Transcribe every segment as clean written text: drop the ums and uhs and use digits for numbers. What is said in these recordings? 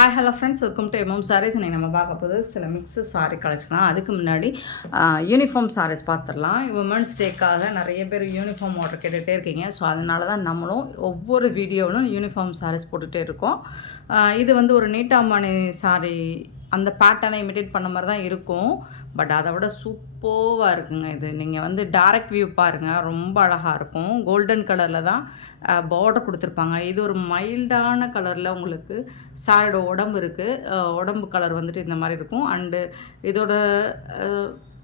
Hi hello friends, welcome to MM sarees. இன்றைக்கி நம்ம பார்க்க போது சில மிக்ஸு சாரீ கலெக்ஷன் தான். அதுக்கு முன்னாடி யூனிஃபார்ம் சாரீஸ் பார்த்துடலாம். உமன்ஸ் டேக்காக நிறைய பேர் யூனிஃபார்ம் ஆர்டர் கேட்டுகிட்டே இருக்கீங்க. ஸோ அதனால தான் நம்மளும் ஒவ்வொரு வீடியோவிலும் யூனிஃபார்ம் சாரீஸ் போட்டுகிட்டே இருக்கோம். இது வந்து ஒரு நீட்டாமணி சாரீ அந்த பேட்டர்னை இமிடேட் பண்ண மாதிரி தான் இருக்கும். பட் அதை விட சூப்பராக இருக்குங்க. இது நீங்கள் வந்து டைரக்ட் வியூ பாருங்கள், ரொம்ப அழகாக இருக்கும். கோல்டன் கலரில் தான் பார்டர் கொடுத்துருப்பாங்க. இது ஒரு மைல்டான கலரில் உங்களுக்கு சாரியோட உடம்பு இருக்குது. உடம்பு கலர் வந்துட்டு இந்த மாதிரி இருக்கும். அண்டு இதோட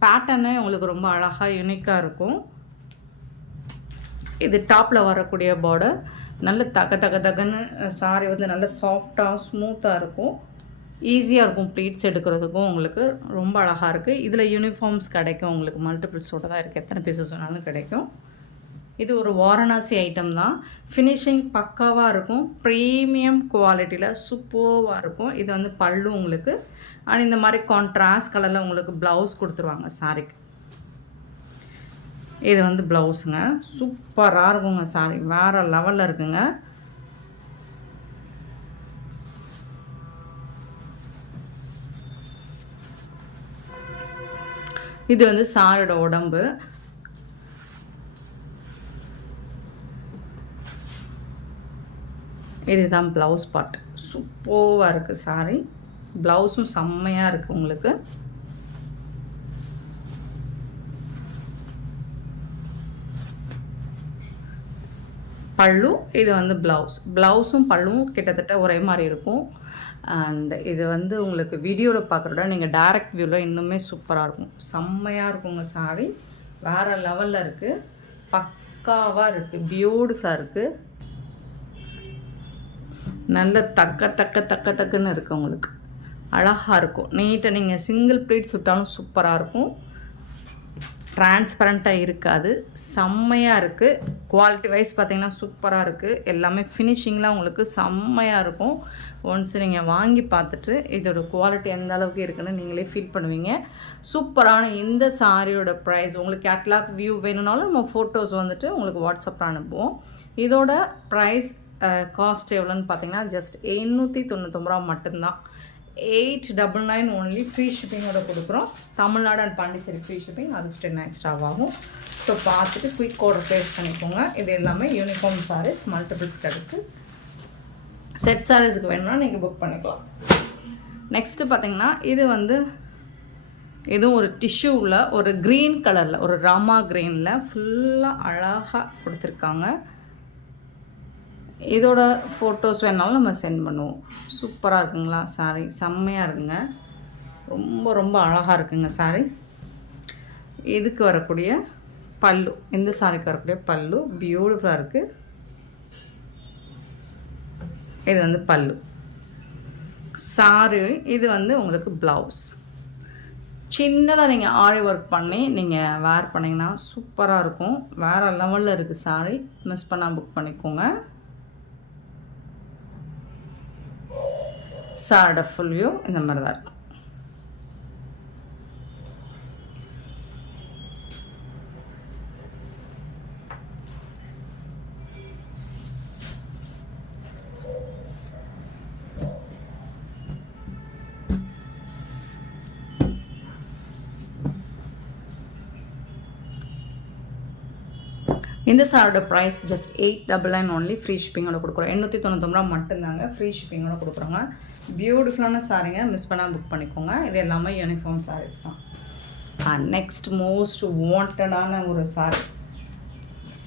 பேட்டர்னு உங்களுக்கு ரொம்ப அழகாக யூனிக்காக இருக்கும். இது டாப்பில் வரக்கூடிய பார்டர் நல்ல தகன்னு சாரி வந்து நல்ல சாஃப்டாக ஸ்மூத்தாக இருக்கும். ஈஸியாக இருக்கும் ப்ளீட்ஸ் எடுக்கிறதுக்கும். உங்களுக்கு ரொம்ப அழகாக இருக்குது. இதில் யூனிஃபார்ம்ஸ் கிடைக்கும். உங்களுக்கு மல்டிபிள்ஸோட தான் இருக்குது. எத்தனை பீசஸ் வேணாலும் கிடைக்கும். இது ஒரு வாரணாசி ஐட்டம் தான். ஃபினிஷிங் பக்காவாக இருக்கும். ப்ரீமியம் குவாலிட்டியில் சூப்பராக இருக்கும். இது வந்து பல்லு உங்களுக்கு. அண்ட் இந்த மாதிரி கான்ட்ராஸ்ட் கலரில் உங்களுக்கு ப்ளவுஸ் கொடுத்துருவாங்க சாரிக்கு. இது வந்து ப்ளவுஸுங்க. சூப்பராக இருக்குங்க சாரி. வேறு லெவலில் இருக்குங்க. இது வந்து சாரியோட உடம்பு. இதுதான் ப்ளவுஸ் பார்ட். சூப்பராக இருக்குது சாரி. ப்ளவுஸும் செம்மையாக இருக்குது உங்களுக்கு. பல்லு. இது வந்து ப்ளவுஸும் பல்லுவும் கிட்டத்தட்ட ஒரே மாதிரி இருக்கும். அண்ட் இது வந்து உங்களுக்கு வீடியோவில் பார்க்குறத நீங்கள் டைரக்ட் வியூவில் இன்னுமே சூப்பராக இருக்கும். செம்மையாக இருக்குங்க சாரி. வேறு லெவலில் இருக்குது. பக்காவாக இருக்குது. பியூட்டிஃபுல்லாக இருக்குது. நல்ல தக்குன்னு இருக்குது உங்களுக்கு. அழகாக இருக்கும். நீட்டாக நீங்கள் சிங்கிள் ப்ளீட் சுட்டாலும் சூப்பராக இருக்கும். டிரான்ஸ்பரண்ட்டாக இருக்காது. செம்மையாக இருக்குது. குவாலிட்டி வைஸ் பார்த்திங்கன்னா சூப்பராக இருக்குது. எல்லாமே ஃபினிஷிங்லாம் உங்களுக்கு செம்மையாக இருக்கும். ஒன்ஸ் நீங்கள் வாங்கி பார்த்துட்டு இதோட குவாலிட்டி எந்த அளவுக்கு இருக்குன்னு நீங்களே ஃபீல் பண்ணுவீங்க. சூப்பரான இந்த சாரியோட ப்ரைஸ் உங்களுக்கு கேட்லாக் வியூ வேணும்னாலும் நம்ம ஃபோட்டோஸ் வந்துட்டு உங்களுக்கு வாட்ஸ்அப்பில் அனுப்புவோம். இதோட ப்ரைஸ் காஸ்ட் எவ்வளோன்னு பார்த்தீங்கன்னா ஜஸ்ட் 899 ரூபா மட்டும்தான். 899 ஓன்லி. ஃப்ரீ ஷிப்பிங்கோட கொடுக்குறோம். Tamil Nadu and Pondicherry free shipping. அது 10 எக்ஸ்ட்ராவாகும். ஸோ பார்த்துட்டு குயிக் ஆர்டர் ப்ளேஸ் பண்ணிக்கோங்க. இது எல்லாமே யூனிஃபார்ம் சாரீஸ் மல்டிபிள்ஸ் கிடைக்கு. செட் சாரீஸுக்கு வேணும்னா நீங்கள் புக் பண்ணிக்கலாம். நெக்ஸ்ட்டு பார்த்திங்கன்னா இது வந்து இதுவும் ஒரு டிஷ்யூவில் ஒரு க்ரீன் கலரில் ஒரு ராமா க்ரீனில் ஃபுல்லாக அழகாக கொடுத்துருக்காங்க. இதோட ஃபோட்டோஸ் வேணாலும் நம்ம சென்ட் பண்ணுவோம். சூப்பராக இருக்குங்களா சாரி. செம்மையாக இருக்குங்க. ரொம்ப அழகாக இருக்குங்க சாரி. இதுக்கு வரக்கூடிய பல்லு, இந்த சாரிக்கு வரக்கூடிய பல்லு பியூட்டிஃபுல்லாக இருக்குது. இது வந்து பல்லு சாரி. இது வந்து உங்களுக்கு ப்ளவுஸ். சின்னதாக நீங்கள் ஆரி ஒர்க் பண்ணி நீங்கள் வேர் பண்ணிங்கன்னா சூப்பராக இருக்கும். வேறு லெவலில் இருக்குது சாரி. மிஸ் பண்ணால் புக் பண்ணிக்கோங்க. சாரோட ஃபுல் வியூ இந்த மாதிரி தான் இருக்கும். இந்த சாரோட ப்ரைஸ் ஜஸ்ட் 899 ஓன்லி. ஃப்ரீ ஷிப்பிங்கோட கொடுக்குறோம். 899 ரூபா மட்டும்தாங்க. ஃப்ரீ ஷிப்பிங்கோட கொடுக்குறோங்க. பியூட்டிஃபுல்லான சாரீங்க. மிஸ் பண்ணால் புக் பண்ணிக்கோங்க. இது எல்லாமே யூனிஃபார்ம் சாரீஸ் தான். நெக்ஸ்ட் மோஸ்ட் வாண்டடான ஒரு சாரீ,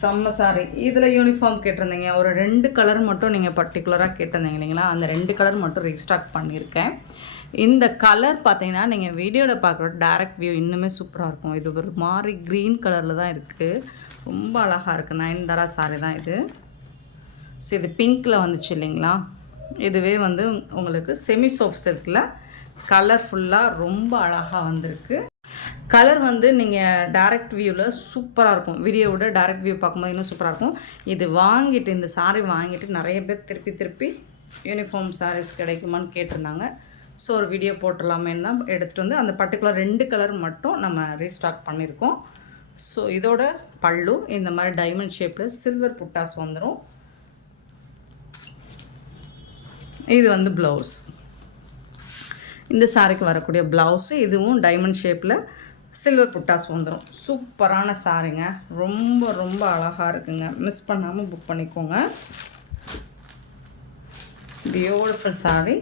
செம்ம சாரீ. இதில் யூனிஃபார்ம் கேட்டிருந்தீங்க. ஒரு 2 கலர் மட்டும் நீங்கள் பர்டிகுலராக கேட்டிருந்தீங்க இல்லைங்களா? அந்த 2 கலர் மட்டும் ரீஸ்டாக் பண்ணியிருக்கேன். இந்த கலர் பார்த்தீங்கன்னா நீங்கள் வீடியோவில் பார்க்குற டைரக்ட் வியூ இன்னுமே சூப்பராக இருக்கும். இது ஒரு மாதிரி க்ரீன் கலரில் தான் இருக்குது. ரொம்ப அழகாக இருக்குது. 9 சாரி தான் இது. ஸோ இது பிங்க்கில் வந்துச்சு இல்லைங்களா? இதுவே வந்து உங்களுக்கு செமி சாஃப்ட் சில்கில் கலர்ஃபுல்லாக ரொம்ப அழகாக வந்திருக்கு. கலர் வந்து நீங்கள் டைரக்ட் வியூவில் சூப்பராக இருக்கும். வீடியோவோட டைரக்ட் வியூ பார்க்கும்போது இன்னும் சூப்பராக இருக்கும். இது வாங்கிட்டு இந்த சாரீ வாங்கிட்டு நிறைய பேர் திருப்பி யூனிஃபார்ம் சாரீஸ் கிடைக்குமான்னு கேட்டிருந்தாங்க. ஸோ ஒரு வீடியோ போட்டுடலாமேன்னு தான் எடுத்துகிட்டு வந்து அந்த பர்டிகுலர் 2 கலர் மட்டும் நம்ம ரீஸ்டாக் பண்ணியிருக்கோம். ஸோ இதோட பல்லு இந்த மாதிரி டைமண்ட் ஷேப்பில் சில்வர் புட்டாஸ் வந்துடும். இது வந்து ப்ளவுஸ். இந்த சாரிக்கு வரக்கூடிய ப்ளவுஸு இதுவும் டைமண்ட் ஷேப்பில் சில்வர் புட்டாஸ் வந்துடும். சூப்பரான சாரிங்க, ரொம்ப ரொம்ப அழகாக இருக்குங்க. மிஸ் பண்ணாமல் புக் பண்ணிக்கோங்க. Beautiful sorry.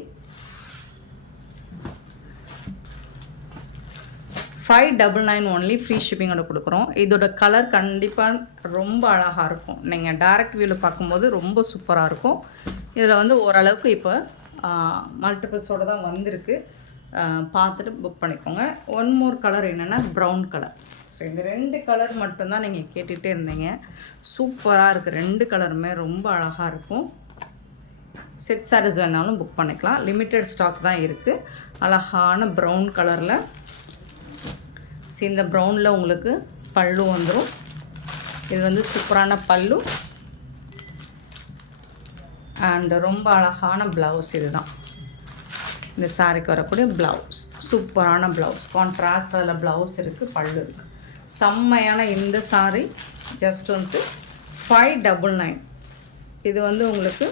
599 ஒன்லி, ஃப்ரீ ஷிப்பிங்கோட கொடுக்குறோம். இதோட கலர் கண்டிப்பாக ரொம்ப அழகாக இருக்கும். நீங்கள் டைரக்ட் வியூவில் பார்க்கும்போது ரொம்ப சூப்பராக இருக்கும். இதில் வந்து ஓரளவுக்கு இப்போ மல்டிபிள்ஸோடு தான் வந்திருக்கு. பார்த்துட்டு புக் பண்ணிக்கோங்க. ஒன் மோர் கலர் என்னென்னா ப்ரௌன் கலர். ஸோ இந்த 2 கலர் மட்டும்தான் நீங்கள் கேட்டுகிட்டே இருந்தீங்க. சூப்பராக இருக்குது. 2 கலருமே ரொம்ப அழகாக இருக்கும். செட் சாரீஸ் வேணாலும் புக் பண்ணிக்கலாம். லிமிட்டட் ஸ்டாக் தான் இருக்குது. அழகான ப்ரௌன் கலரில். இந்த ப்ரௌனில் உங்களுக்கு பல்லு வந்துடும். இது வந்து சூப்பரான பல்லு அண்ட் ரொம்ப அழகான ப்ளவுஸ். இதுதான் இந்த சாரிக்கு வரக்கூடிய ப்ளவுஸ். சூப்பரான ப்ளவுஸ், கான்ட்ராஸ்ட் கலரில் ப்ளவுஸ் இருக்குது, பல்லு இருக்குது. செம்மையான இந்த சாரி ஜஸ்ட் வந்து 599. இது வந்து உங்களுக்கு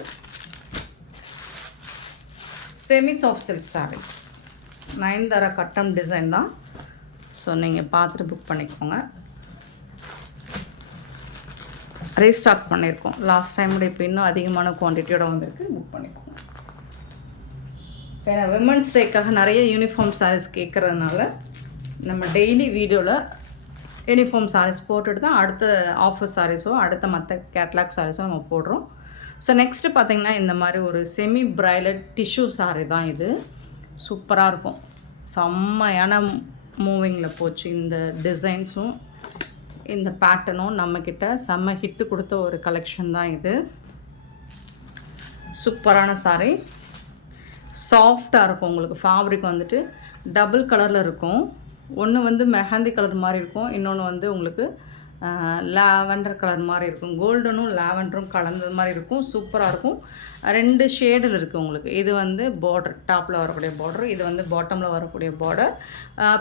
semi soft silk sorry, Nayanthara கட்டம் டிசைன் தான். ஸோ நீங்கள் பார்த்துட்டு புக் பண்ணிக்கோங்க. ரீஸ்டாக் பண்ணியிருக்கோம் லாஸ்ட் டைமோட, இப்போ இன்னும் அதிகமான குவான்டிட்டியோடு வந்திருக்கு. புக் பண்ணிக்கோங்க. ஏன்னா விமன்ஸ் டேக்காக நிறைய யூனிஃபார்ம் சாரீஸ் கேட்குறதுனால நம்ம டெய்லி வீடியோவில் யூனிஃபார்ம் சாரீஸ் போட்டுட்டு தான் அடுத்த ஆஃபர் சாரீஸோ அடுத்த மற்ற கேட்லாக் சாரீஸோ நம்ம போடுறோம். ஸோ நெக்ஸ்ட்டு பார்த்திங்கன்னா இந்த மாதிரி ஒரு செமி பிரைடல் டிஷ்யூ சாரீ தான் இது. சூப்பராக இருக்கும். செம்மையான மூவிங்கில் போச்சு. இந்த டிசைன்ஸும் இந்த பேட்டர்னும் நம்மக்கிட்ட செம்ம ஹிட்டு கொடுத்த ஒரு கலெக்ஷன் தான் இது. சூப்பரான சாரீ, சாஃப்டாக இருக்கும். உங்களுக்கு ஃபேப்ரிக் வந்துட்டு டபுள் கலரில் இருக்கும். ஒன்று வந்து மெஹந்தி கலர் மாதிரி இருக்கும், இன்னொன்று வந்து உங்களுக்கு லாவெண்டர் கலர் மாதிரி இருக்கும். கோல்டனும் லாவெண்டரும் கலந்தது மாதிரி இருக்கும். சூப்பராக இருக்கும். 2 ஷேடில் இருக்குது உங்களுக்கு. இது வந்து பார்டர், டாப்பில் வரக்கூடிய பார்டர், இது வந்து பாட்டமில் வரக்கூடிய பார்டர்.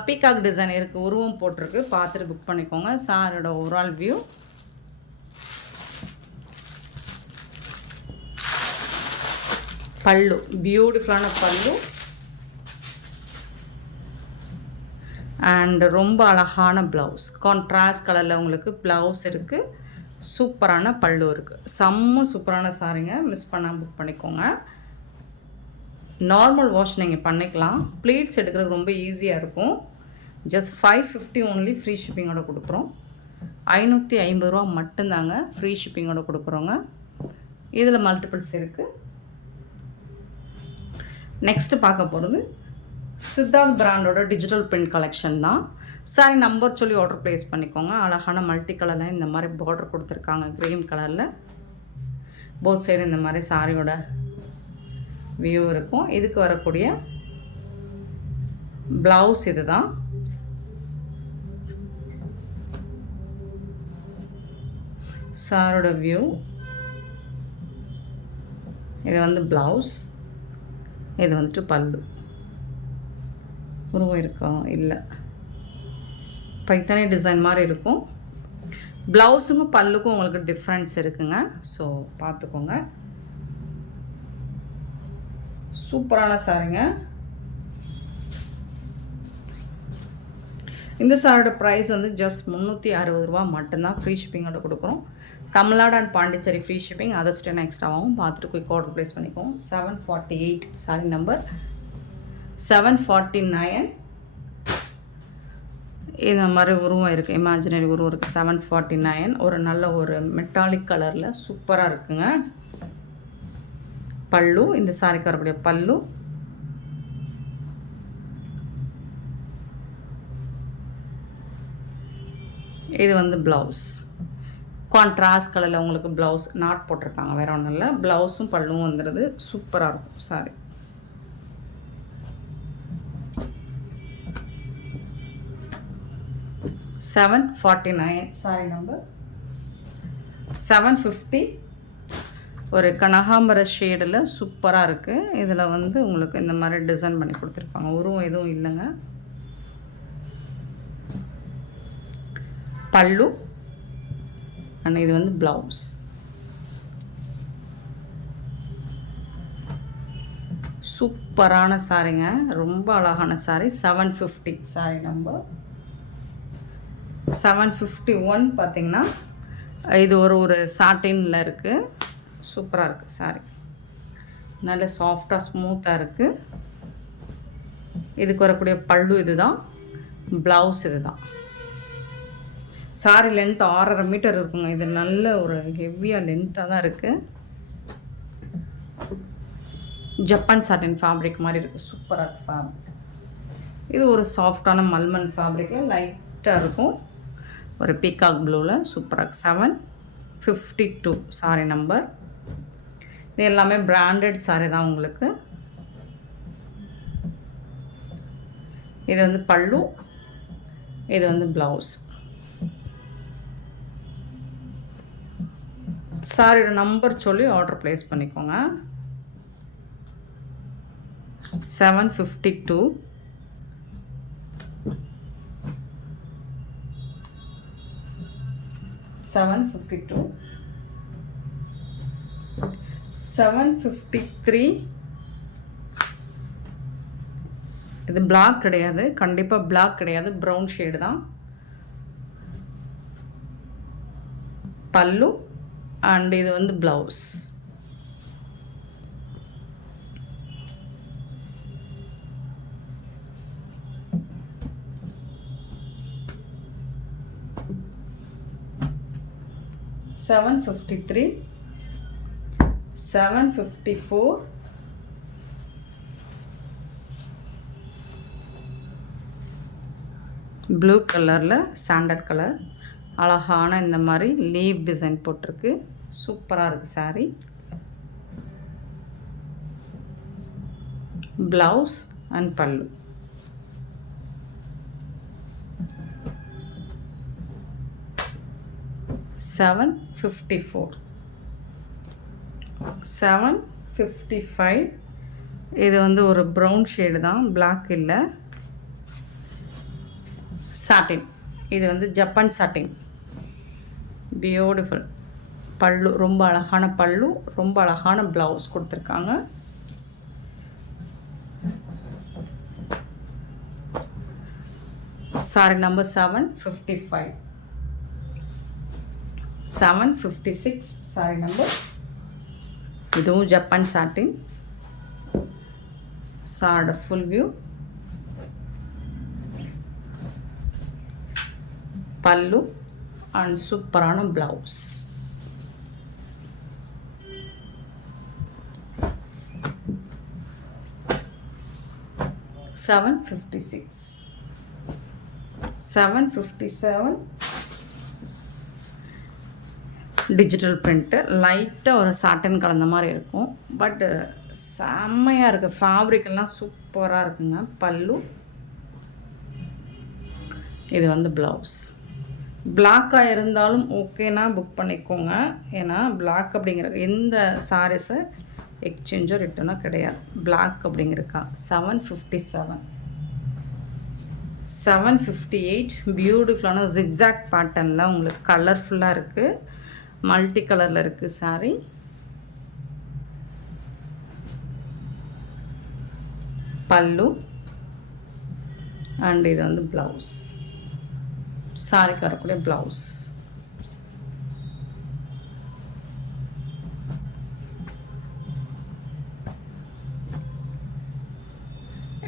பீகாக் டிசைன் இருக்குது, உருவம் போட்டிருக்கு. பார்த்துட்டு புக் பண்ணிக்கோங்க. சாரோட ஓவரால் வியூ. பல்லு, பியூட்டிஃபுல்லான பல்லு அண்ட் ரொம்ப அழகான ப்ளவுஸ். கான்ட்ராஸ்ட் கலரில் உங்களுக்கு ப்ளவுஸ் இருக்குது. சூப்பரான பல்லு இருக்குது. செம்ம சூப்பரான சாரிங்க. மிஸ் பண்ணாமல் புக் பண்ணிக்கோங்க. நார்மல் வாஷ் நீங்கள் பண்ணிக்கலாம். ப்ளீட்ஸ் எடுக்கிறது ரொம்ப ஈஸியாக இருக்கும். ஜஸ்ட் 550 ஒன்லி, ஃப்ரீ ஷிப்பிங்கோட கொடுக்குறோம். 550 ரூபா மட்டும்தாங்க ஃப்ரீ ஷிப்பிங்கோட கொடுக்குறோங்க. இதில் மல்டிபிள்ஸ் இருக்குது. நெக்ஸ்ட்டு பார்க்க போகிறது சித்தார்த் பிராண்டோட டிஜிட்டல் பிரிண்ட் கலெக்ஷன் தான். சாரி நம்பர் சொல்லி ஆர்டர் ப்ளேஸ் பண்ணிக்கோங்க. அழகான மல்டி கலரில் இந்த மாதிரி பார்டர் கொடுத்துருக்காங்க, க்ரீன் கலரில். போத் சைடு இந்த மாதிரி சாரியோட வியூ இருக்கும். இதுக்கு வரக்கூடிய ப்ளவுஸ் இது தான். சாரோட வியூ இது வந்து ப்ளவுஸ், இது வந்துட்டு பல்லு. உருவம் இருக்கா? இல்லை, பைத்தானி டிசைன் மாதிரி இருக்கும். ப்ளவுஸுக்கும் பல்லுக்கும் உங்களுக்கு டிஃப்ரென்ஸ் இருக்குங்க. ஸோ பார்த்துக்கோங்க. சூப்பரான சாரிங்க. இந்த சாரோட ப்ரைஸ் வந்து ஜஸ்ட் 360 ரூபா மட்டும்தான். ஃப்ரீ ஷிப்பிங்கோட கொடுக்குறோம். Tamil Nadu and Pondicherry free shipping. Others 10 எக்ஸ்ட்ராவும். பார்த்துட்டு குயிக் ஆர்டர் ப்ளேஸ் பண்ணிக்கோம். 748 சாரி நம்பர் 749. இந்த மாதிரி உருவம் இருக்குது, இமேஜினரி உருவம் இருக்குது. 749. ஒரு நல்ல ஒரு மெட்டாலிக் கலரில் சூப்பராக இருக்குங்க. பல்லு, இந்த சாரிக்கு வரக்கூடிய பல்லு. இது வந்து ப்ளவுஸ். கான்ட்ராஸ்ட் கலரில் உங்களுக்கு ப்ளவுஸ் நாட் போட்டிருக்காங்க, வேறு ஒன்றும் இல்லை. ப்ளவுஸும் பல்லுவும் வந்துடுது. சூப்பராக இருக்கும் சாரி. $749 sorry number 750. ஒரு கனகாம்பர ஷேடில் சூப்பராக இருக்குது. இதில் வந்து உங்களுக்கு இந்த மாதிரி டிசைன் பண்ணி கொடுத்துருப்பாங்க. உருவம் எதுவும் இல்லைங்க. பல்லு அண்ட் இது வந்து ப்ளவுஸ். சூப்பரான சாரீங்க, ரொம்ப அழகான சாரீ. 750 சாரீ நம்பர் 751. பார்த்திங்கன்னா இது ஒரு சாட்டினில் இருக்குது. சூப்பராக இருக்குது சாரீ, நல்ல சாஃப்டாக ஸ்மூத்தாக இருக்குது. இதுக்கு வரக்கூடிய பல்லு இது தான், ப்ளவுஸ் இது தான். சாரீ லென்த் 6.5 மீட்டர் இருக்குங்க. இது நல்ல ஒரு ஹெவியாக லென்த்தாக தான் இருக்குது. ஜப்பான் சாட்டின் ஃபேப்ரிக் மாதிரி இருக்குது, சூப்பராக இருக்குது ஃபேப்ரிக். இது ஒரு சாஃப்டான மல்மன் ஃபேப்ரிக்கில் லைட்டாக இருக்கும், ஒரு பீகாக் ப்ளூவில் சூப்பராக இருக்குது. 752 சாரீ நம்பர். இது எல்லாமே பிராண்டட் சாரீ தான் உங்களுக்கு. இது வந்து பல்லு, இது வந்து ப்ளவுஸ். சாரியோட நம்பர் சொல்லி ஆர்டர் ப்ளேஸ் பண்ணிக்கோங்க. 752 752 753. இது பிளாக் கிடையாது, கண்டிப்பாக பிளாக் கிடையாது, ப்ரௌன் ஷேடு தான். பல்லு அண்ட் இது வந்து ப்ளவுஸ். $753 $754 ப்ளூ கலரில் சாண்டல் கலர், அழகான இந்த மாதிரி லீவ் டிசைன் போட்டிருக்கு, சூப்பராக இருக்குது சாரீ. ப்ளவுஸ் அண்ட் பல்லு. $754 $755. இது வந்து ஒரு ப்ரௌன் ஷேடு தான், பிளாக் இல்லை. சாட்டின், இது வந்து ஜப்பான் சாட்டின், பியூட்டிஃபுல். பல்லு ரொம்ப அழகான பல்லு, ரொம்ப அழகான ப்ளவுஸ் கொடுத்துருக்காங்க. Sorry number 755. 756 sorry number. இதுவும் ஜப்பான் சாட்டின். சாரோட ஃபுல் வியூ, பல்லு அண்ட் சூப்பரான ப்ளவுஸ். $756 $757 digital print. லைட்டாக ஒரு சாட்டன் கலந்த மாதிரி இருக்கும், பட்டு செம்மையாக இருக்குது. ஃபேப்ரிக்கெல்லாம் சூப்பராக இருக்குங்க. பல்லு, இது வந்து ப்ளவுஸ். பிளாக்காக இருந்தாலும் ஓகேனா புக் பண்ணிக்கோங்க. ஏன்னா பிளாக் அப்படிங்கிற எந்த சாரீஸை எக்ஸ்சேஞ்சோ ரிட்டர்னோ கிடையாது, பிளாக் அப்படிங்கிறக்கா. 757 758 பியூட்டிஃபுல்லான ஜிக்ஸாக் பேட்டர்னில் உங்களுக்கு கலர்ஃபுல்லாக இருக்குது, மல்டி கலரில் இருக்குது சாரீ. பல்லு அண்ட் இது வந்து ப்ளவுஸ். சாரிக்கு வரக்கூடிய ப்ளவுஸ்.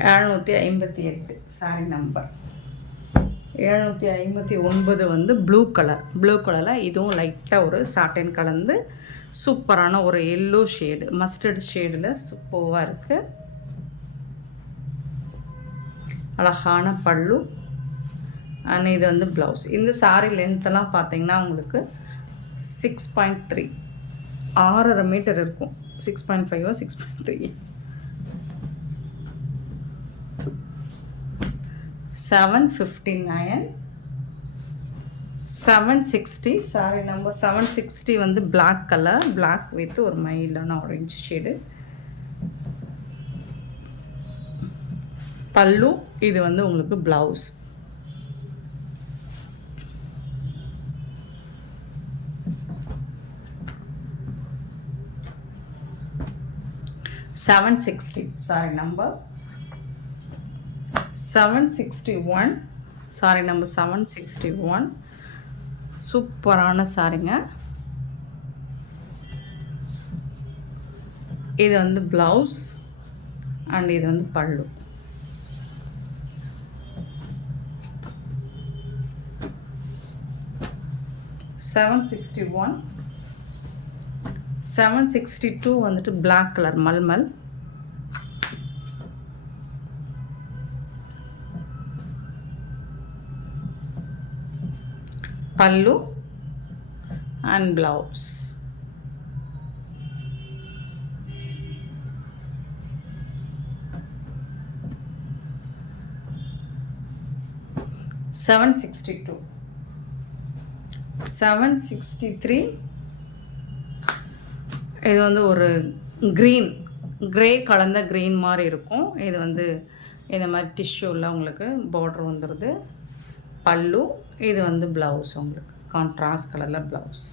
$758 sorry number. 759 வந்து ப்ளூ கலர். ப்ளூ கலரில் இதுவும் லைட்டாக ஒரு சாட்டின் கலந்து சூப்பரான ஒரு எல்லோ ஷேடு, மஸ்டர்ட் ஷேடில் சூப்பராக இருக்குது. அழகான பல்லு அண்ட் இது வந்து ப்ளவுஸ். இந்த சாரீ லென்த்தெல்லாம் பார்த்தீங்கன்னா உங்களுக்கு 6.3 6.5 மீட்டர் இருக்கும். 6.5 6.3. 759 760 சாரி நம்பர் 760 வந்து பிளாக் கலர், பிளாக் வித் ஒரு மைல்டான ஆரஞ்சு ஷேடு. பல்லு, இது வந்து உங்களுக்கு blouse. 760 sorry number 761 sorry number 761 சூப்பரான சாரிங்க. இது வந்து ப்ளவுஸ் அண்ட் இது வந்து பல்லு. $761 $762 வந்துட்டு பிளாக் கலர் மல்மல். பல்லு அண்ட் பிளவுஸ். $762 $763 இது வந்து ஒரு க்ரீன் க்ரே கலந்த க்ரீன் மாதிரி இருக்கும். இது வந்து இந்த மாதிரி டிஷ்யூவில் உங்களுக்கு பார்டர் வந்துடுது. பல்லு இது வந்து ப்ளவுஸ் உங்களுக்கு கான்ட்ராஸ்ட் கலரில் ப்ளவுஸ்.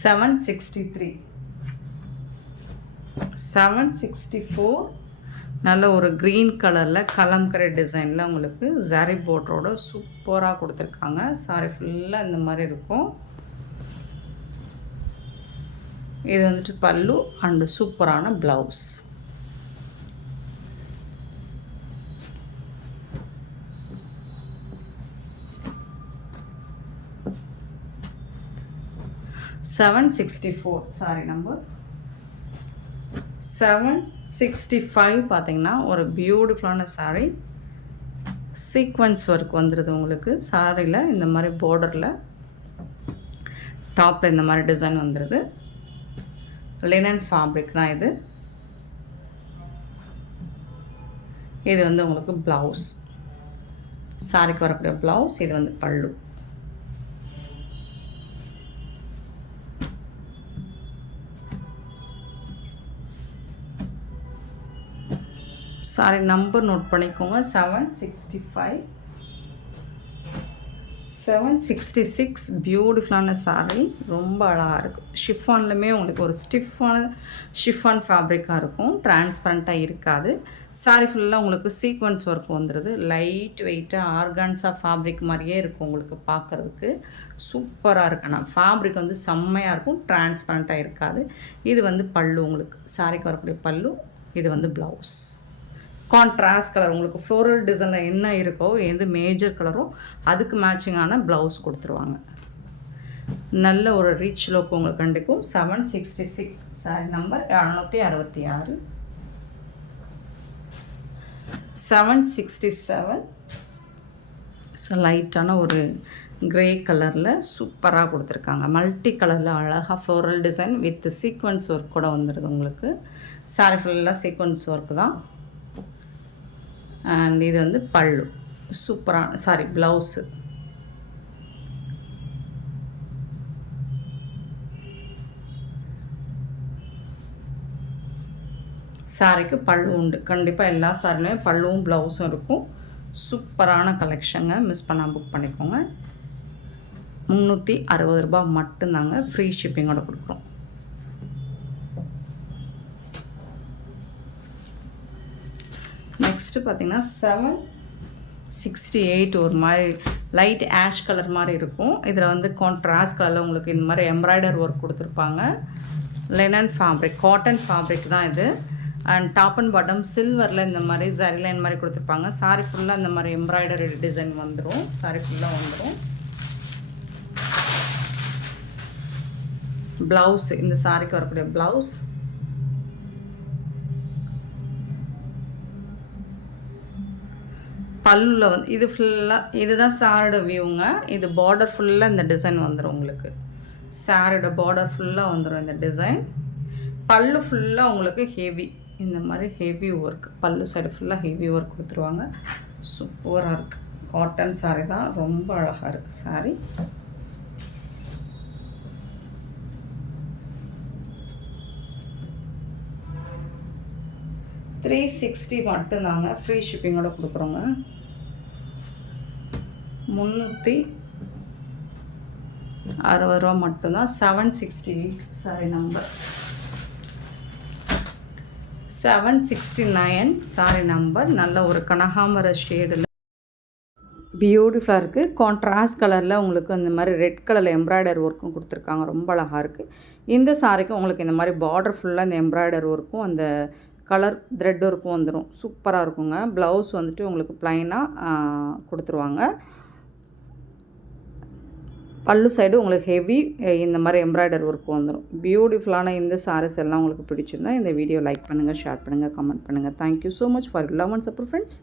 $764 நல்ல ஒரு க்ரீன் கலரில் கலம்கரை டிசைனில் உங்களுக்கு ஜரி பார்டரோட சூப்பராக கொடுத்துருக்காங்க. சாரி ஃபுல்லாக இந்த மாதிரி இருக்கும். இது வந்துட்டு பல்லு அண்டு சூப்பரான ப்ளவுஸ். $764 சாரி நம்பர் 765 பார்த்தீங்கன்னா ஒரு பியூட்டிஃபுல்லான சாரீ. சீக்வன்ஸ் ஒர்க் வந்துடுது உங்களுக்கு சாரியில். இந்த மாதிரி பார்டரில் டாப்பில் இந்த மாதிரி டிசைன் வந்துடுது. லினன் ஃபேப்ரிக் தான் இது. இது வந்து உங்களுக்கு ப்ளவுஸ், சாரிக்கு வரக்கூடிய ப்ளவுஸ். இது வந்து பல்லு. சாரி நம்பர் நோட் பண்ணிக்கோங்க. 765 766 பியூட்டிஃபுல்லான சாரீ. ரொம்ப அழகாக இருக்கும். ஷிஃபான்லையுமே உங்களுக்கு ஒரு ஸ்டிஃபான ஷிஃபான் ஃபேப்ரிக்காக இருக்கும். டிரான்ஸ்பரண்ட்டாக இருக்காது. சாரீ ஃபுல்லாக உங்களுக்கு சீக்வன்ஸ் ஒர்க் வந்துடுது. லைட் வெயிட்டாக ஆர்கான்ஸா ஃபேப்ரிக் மாதிரியே இருக்கும் உங்களுக்கு பார்க்குறதுக்கு. சூப்பராக இருக்கு. ஆனால் ஃபேப்ரிக் வந்து செம்மையாக இருக்கும். டிரான்ஸ்பரண்ட்டாக இருக்காது. இது வந்து பல்லு உங்களுக்கு சாரிக்கு வரக்கூடிய பல்லு. இது வந்து ப்ளவுஸ் கான்ட்ராஸ்ட் கலர் உங்களுக்கு ஃப்ளோரல் டிசைனில் என்ன இருக்கோ எது மேஜர் கலரோ அதுக்கு மேட்சிங்கான ப்ளவுஸ் கொடுத்துருவாங்க. நல்ல ஒரு ரிச் லுக் உங்களுக்கு கண்டிக்கும். 766 சாரி நம்பர் 766. 767 ஸோ லைட்டான ஒரு க்ரே கலரில் சூப்பராக கொடுத்துருக்காங்க. மல்டி கலரில் அழகாக floral design with sequins work கூட வந்துடுது உங்களுக்கு. சாரி ஃபுல்லாக சீக்வன்ஸ் ஒர்க் தான். அண்ட் இது வந்து பல்லு சூப்பரான சாரி ப்ளவுஸு. சாரிக்கு பல்லு உண்டு. கண்டிப்பாக எல்லா சாரிலையுமே பல்லுவும் ப்ளவுஸும் இருக்கும். சூப்பரான கலெக்ஷங்க. மிஸ் பண்ணால் புக் பண்ணிக்கோங்க. $360 மட்டும்தாங்க. ஃப்ரீ ஷிப்பிங்கோட கொடுக்குறோம். நெக்ஸ்ட்டு பார்த்திங்கன்னா 768 ஒரு மாதிரி லைட் ஆஷ் கலர் மாதிரி இருக்கும். இதில் வந்து கான்ட்ராஸ்ட் கலரில் உங்களுக்கு இந்த மாதிரி எம்ப்ராய்டர் ஒர்க் கொடுத்துருப்பாங்க. லினன் ஃபேப்ரிக் காட்டன் ஃபேப்ரிக் தான் இது. அண்ட் டாப் அண்ட் பாட்டம் சில்வரில் இந்த மாதிரி ஜரி லைன் மாதிரி கொடுத்துருப்பாங்க. சாரி ஃபுல்லாக இந்த மாதிரி எம்ப்ராய்டரி டிசைன் வந்துடும். சாரி ஃபுல்லாக வந்துடும். ப்ளவுஸ் இந்த சாரிக்கு வரக்கூடிய ப்ளவுஸ். பல்லுல வந்து இது ஃபுல்லாக இதுதான் சாரோட வியூங்க. இது பார்டர் ஃபுல்லாக இந்த டிசைன் வந்துடும் உங்களுக்கு. சாரோட பார்டர் ஃபுல்லாக வந்துடும் இந்த டிசைன். பல்லு ஃபுல்லாக உங்களுக்கு ஹெவி இந்த மாதிரி ஹெவி ஒர்க். பல்லு சைடு ஃபுல்லாக ஹெவி ஒர்க் கொடுத்துருவாங்க. சூப்பராக இருக்குது. காட்டன் சாரி தான். ரொம்ப அழகாக இருக்குது சாரி. $360 மட்டும்தாங்க. ஃப்ரீ ஷிப்பிங்கோட கொடுக்குறோங்க. 360 ரூபா மட்டும்தான். 768 சாரி நம்பர் 769 சாரி நம்பர். நல்ல ஒரு கனகாமர ஷேடில் பியூட்டிஃபுல்லாக இருக்குது. கான்ட்ராஸ்ட் கலரில் உங்களுக்கு இந்த மாதிரி ரெட் கலரில் எம்ப்ராய்டர் ஒர்க்கும் கொடுத்துருக்காங்க. ரொம்ப அழகாக இருக்குது. இந்த சாரிக்கு உங்களுக்கு இந்த மாதிரி பார்டர் ஃபுல்லாக இந்த எம்ப்ராய்டர் ஒர்க்கும் அந்த கலர் த்ரெட் ஒர்க்கும் வந்துடும். சூப்பராக இருக்குங்க. ப்ளவுஸ் வந்துட்டு உங்களுக்கு ப்ளைனாக கொடுத்துருவாங்க. பல்லு சைடு உங்களுக்கு ஹெவி இந்த மாதிரி எம்ப்ராய்டர் ஒர்க் வந்துடும். பியூட்டிஃபுல்லான இந்த சாரீஸ் எல்லாம் உங்களுக்கு பிடிச்சிருந்தா இந்த வீடியோ லைக் பண்ணுங்கள், ஷேர் பண்ணுங்கள், கமெண்ட் பண்ணுங்கள். Thank you so much for love and support friends.